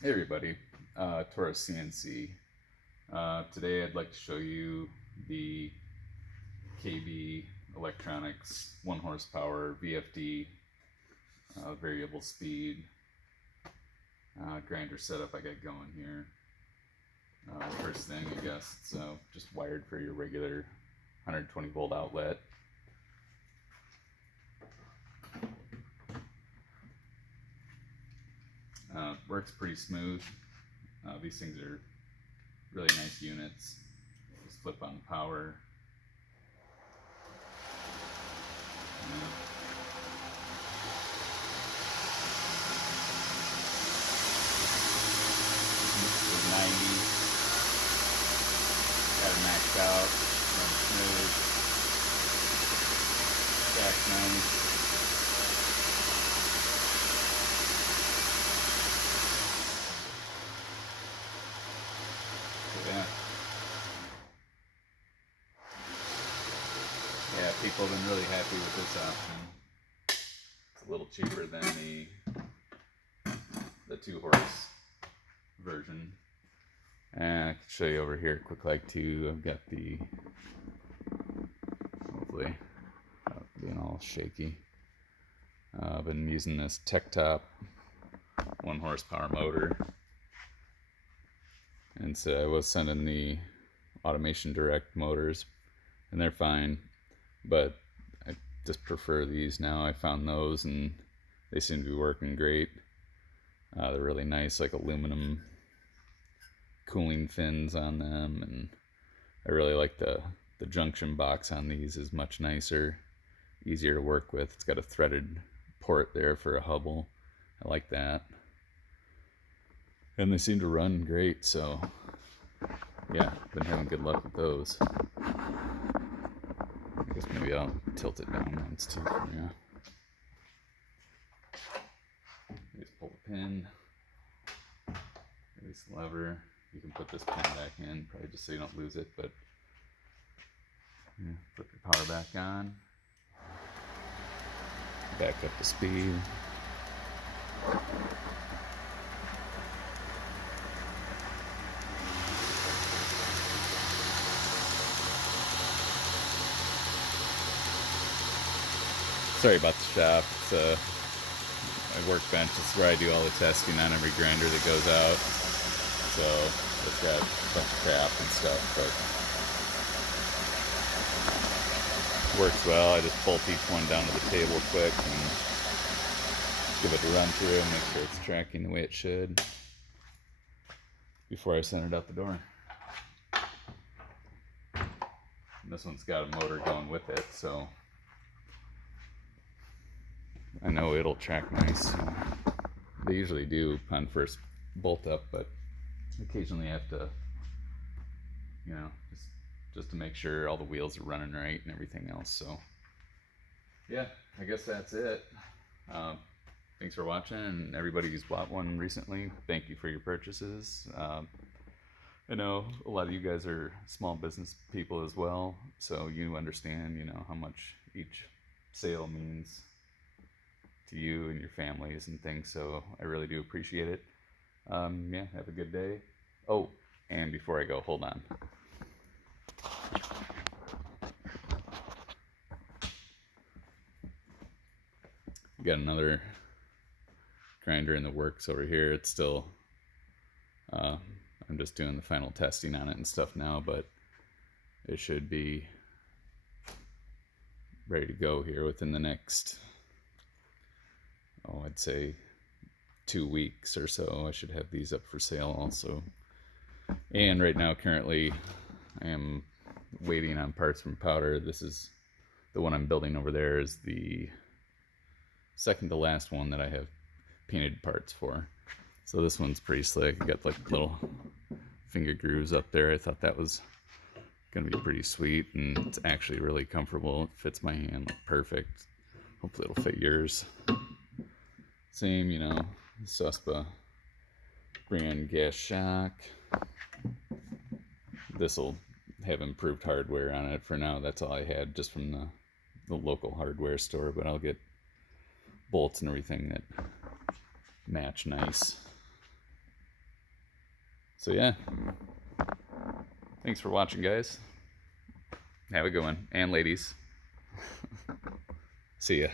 Hey everybody, Torus CNC. Today I'd like to show you the KB Electronics 1 horsepower VFD variable speed grinder setup I got going here. First thing, I guess, it's just wired for your regular 120 volt outlet. Works pretty smooth. These things are really nice units. Just flip on power. This is 90. Got it maxed out. Runs smooth. Stack's nice. Yeah. Yeah, people have been really happy with this option. It's a little cheaper than the 2 horse version. And I can show you over here quick like too. I've got the, hopefully being all shaky. I've been using this Techtop 1 horsepower motor. And so I was sending the Automation Direct motors, and they're fine, but I just prefer these now. I found those, and they seem to be working great. They're really nice, like aluminum cooling fins on them, and I really like the junction box on these is much nicer, easier to work with. It's got a threaded port there for a Hubble. I like that. And they seem to run great, so yeah, been having good luck with those. I guess maybe I'll tilt it down once too for you. Just pull the pin, release the lever. You can put this pin back in, probably just so you don't lose it, but yeah, flip your power back on. Back up to speed. Sorry about the shop. It's my workbench. It's where I do all the testing on every grinder that goes out. So it's got a bunch of crap and stuff, but works well. I just bolt each one down to the table quick and give it a run through and make sure it's tracking the way it should before I send it out the door. And this one's got a motor going with it, so I know it'll track nice. They usually do upon first bolt up, but occasionally I have to, just to make sure all the wheels are running right and everything else. So yeah, I guess that's it. Thanks for watching, and everybody who's bought one recently, thank you for your purchases. I know a lot of you guys are small business people as well, so you understand, how much each sale means to you and your families and things, so I really do appreciate it. Yeah, have a good day. Oh, and before I go, hold on. Got another grinder in the works over here. It's still, I'm just doing the final testing on it and stuff now, but it should be ready to go here within the next, I'd say 2 weeks or so. I should have these up for sale also. And right now, currently, I am waiting on parts from Powder. This is the one I'm building over there, is the second to last one that I have painted parts for. So this one's pretty slick. I got like little finger grooves up there. I thought that was gonna be pretty sweet, and it's actually really comfortable. It fits my hand like perfect. Hopefully it'll fit yours. Same, Suspa brand gas shock. This'll have improved hardware on it. For now, that's all I had just from the local hardware store, but I'll get bolts and everything that match nice. So yeah, thanks for watching, guys. Have a good one, and ladies. See ya.